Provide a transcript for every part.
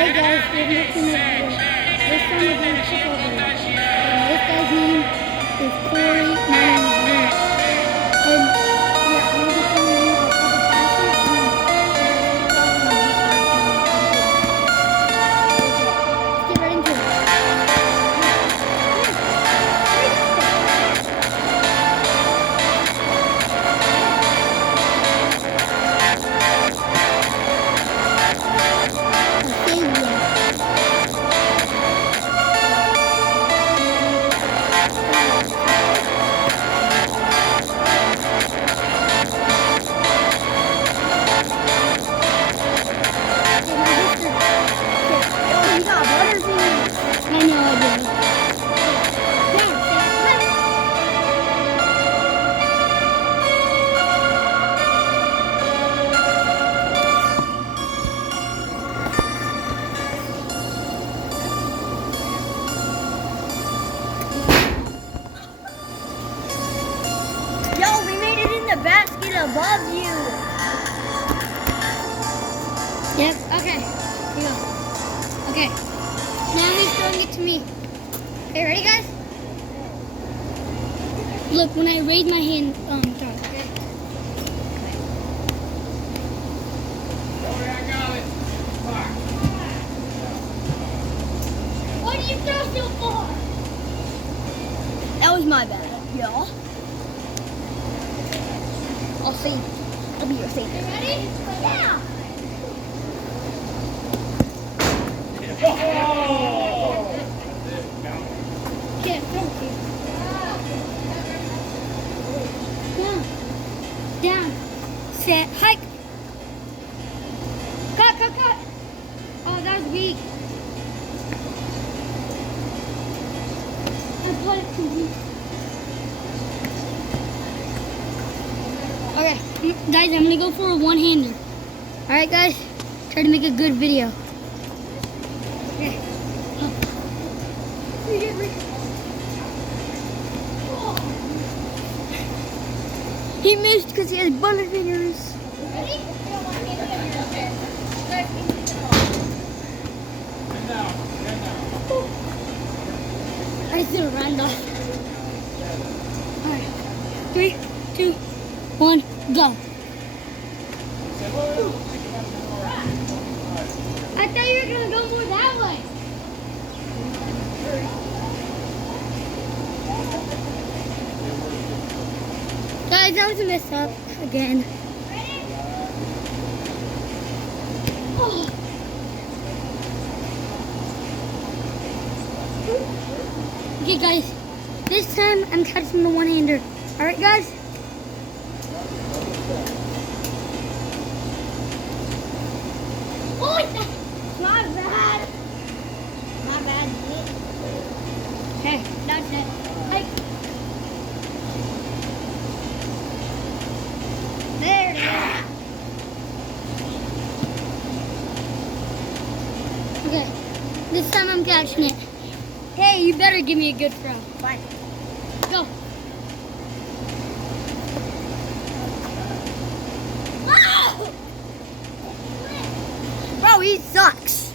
Hey guys, welcome back to my video. This time we're doing a takeover. And this guy's name is Corey. My name is Luke. And yeah, I'm gonna be showing you a couple passes. Let's get right into it. I know I did. Yo, we made it in the basket above you. Yep, okay. Here you go. Okay. Now he's throwing it to me. Okay, ready guys? Look, when I raise my hand, throw it, okay? Why do you throw so far? That was my bad, y'all. I'll save you. I'll be your savior. You ready? Yeah. Yeah, throw it, dude. Down. Down. Set. Hike. Cut. Oh, that was weak. I put it too weak. Okay, guys, I'm gonna go for a one-hander. All right, guys, try to make a good video. Okay. He missed because he has butterfingers. Ready? I still ran off. All right, 3, 2, 1, go. I thought you were gonna go more that way. Guys, that was a mess up again. Oh. Okay, guys, this time I'm catching the one-hander. All right, guys. Oh, My bad. My bad. okay, that's it. Hey. There it is. Okay, this time I'm catching it. Hey, you better give me a good throw. Fine. Go. Oh! Bro, he sucks.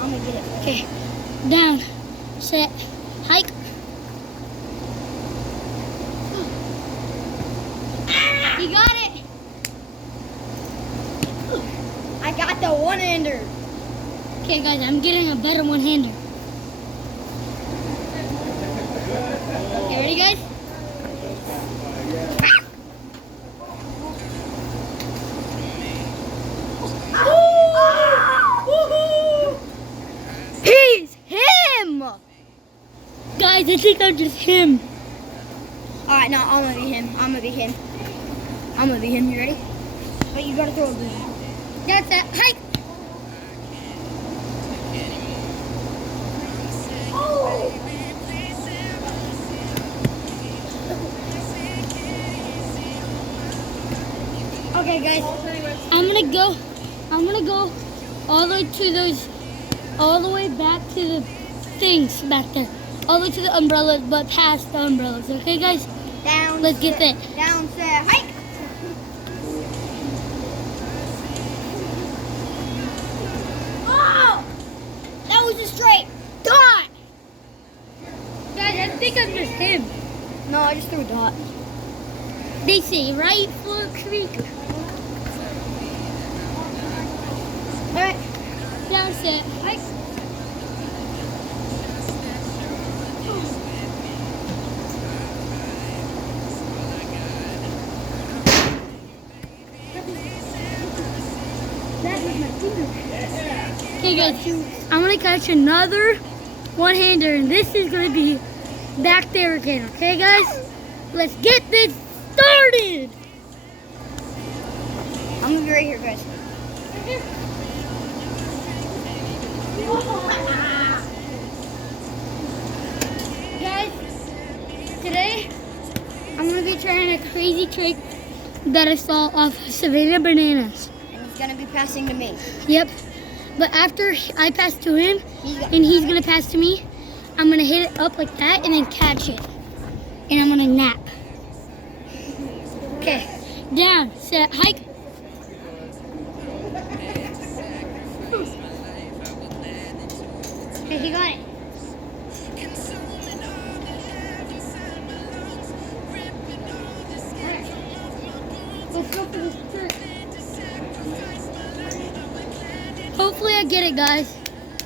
I'm gonna get it. Okay, down, set, hike. You got it. I got the one-hander. Okay, guys, I'm getting a better one-hander. Okay, ready, guys? He's him. Guys, I think I'm just him. All right, no, I'm gonna be him. I'm gonna be him. You ready? But you gotta throw a good. That's it. Hike. Oh. Okay, guys, I'm gonna go all the way to those, all the way back to the things back there. all the way to the umbrellas, but past the umbrellas. Okay, guys? Down. Let's get set. that. Down, set, hike. Oh! That was a straight dot. Guys, I think I missed him. No, I just threw a dot. They say right for creek. Alright. Down set. Hike. Okay guys, I'm gonna catch another one-hander, and this is gonna be back there again. Okay guys, let's get this started. I'm gonna be right here, guys. Guys, today I'm gonna be trying a crazy trick that I saw off Savannah Bananas. And he's gonna be passing to me. Yep. But after I pass to him He's got- and he's gonna pass to me, I'm gonna hit it up like that and then catch it. And I'm gonna nap. Okay. Down, set, hike. Okay, he got it. Let's go for this trick. Hopefully I get it, guys.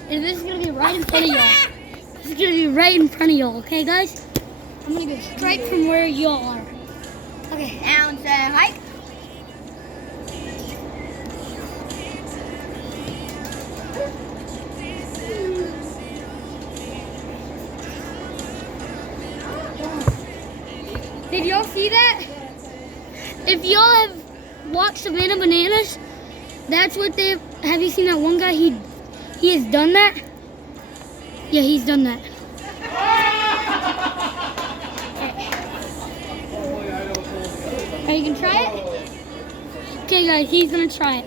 And this is gonna be right in front of y'all. This is gonna be right in front of y'all, okay, guys? I'm gonna go straight from where y'all are. Okay, down, set, hike. Did y'all see that? If y'all have watched Savannah Bananas, that's what they have. You seen that one guy? He has done that. Yeah, he's done that. Are you gonna try it? Okay, guys, he's gonna try it.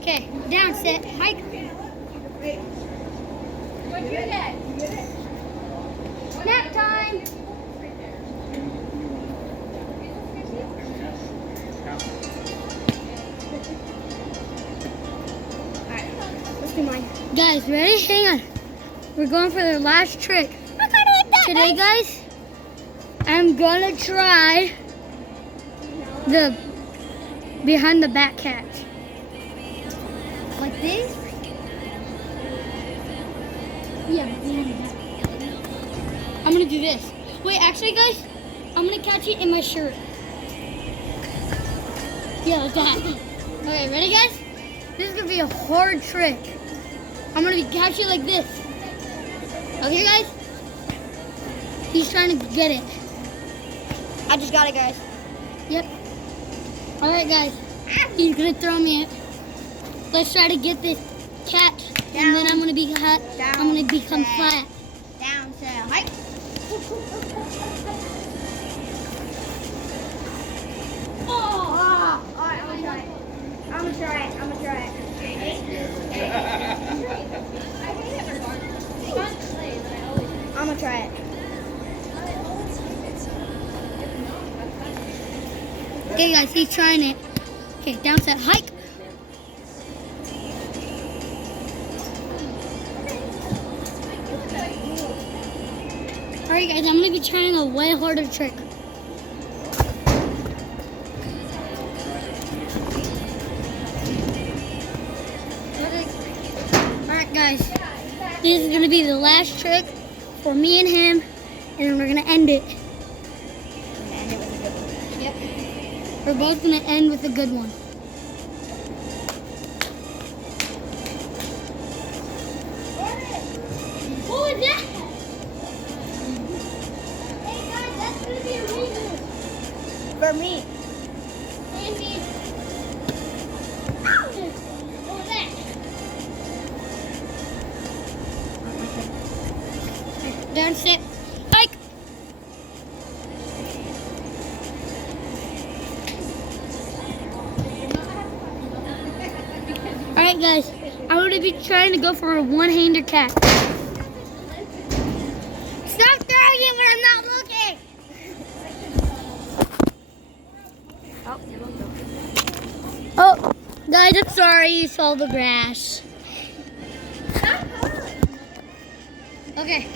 Okay, down, set, hike. Nap time. Let's do mine. Guys, ready? Hang on. We're going for the last trick. I kinda like that. Today, guys, I'm gonna try the behind the back catch. Like this? Yeah, behind the back. I'm gonna do this. Wait, actually, guys, I'm gonna catch it in my shirt. Yeah, like that. Okay, ready, guys? This is gonna be a hard trick. I'm gonna be catching like this. Okay, guys? He's trying to get it. I just got it, guys. Yep. All right, guys. He's gonna throw me it. Let's try to get this catch, and then I'm gonna be hot. Down, I'm gonna become set. flat. Down, set, hike. Oh! Alright, I'm gonna try it. I'm gonna try it. I'm gonna try it. I'm gonna try it. Okay, guys, he's trying it. Okay, down set, hike. All right, guys, I'm gonna be trying a way harder trick. All right, guys, this is gonna be the last trick for me and him, and then we're gonna end it. Yep. We're both gonna end with a good one. What was that? Hey guys, that's gonna be a reason. For me. Andy. What was that? Down, sit, hike. All right, guys, I'm gonna be trying to go for a one-hander catch. Stop! it when I'm not looking. Oh, guys, I'm sorry you saw the grass. Okay,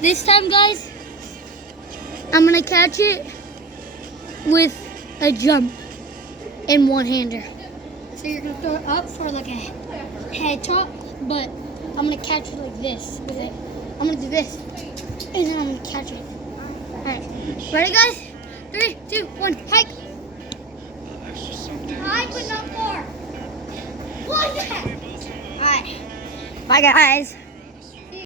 this time, guys, I'm gonna catch it with a jump in one-hander. So you're gonna throw it up for like a head top, but I'm gonna catch it like this with it. I'm gonna do this, and then I'm gonna catch it. All right, ready, guys? 3, 2, 1, hike. Hike, but not far. What? All right. Bye, guys.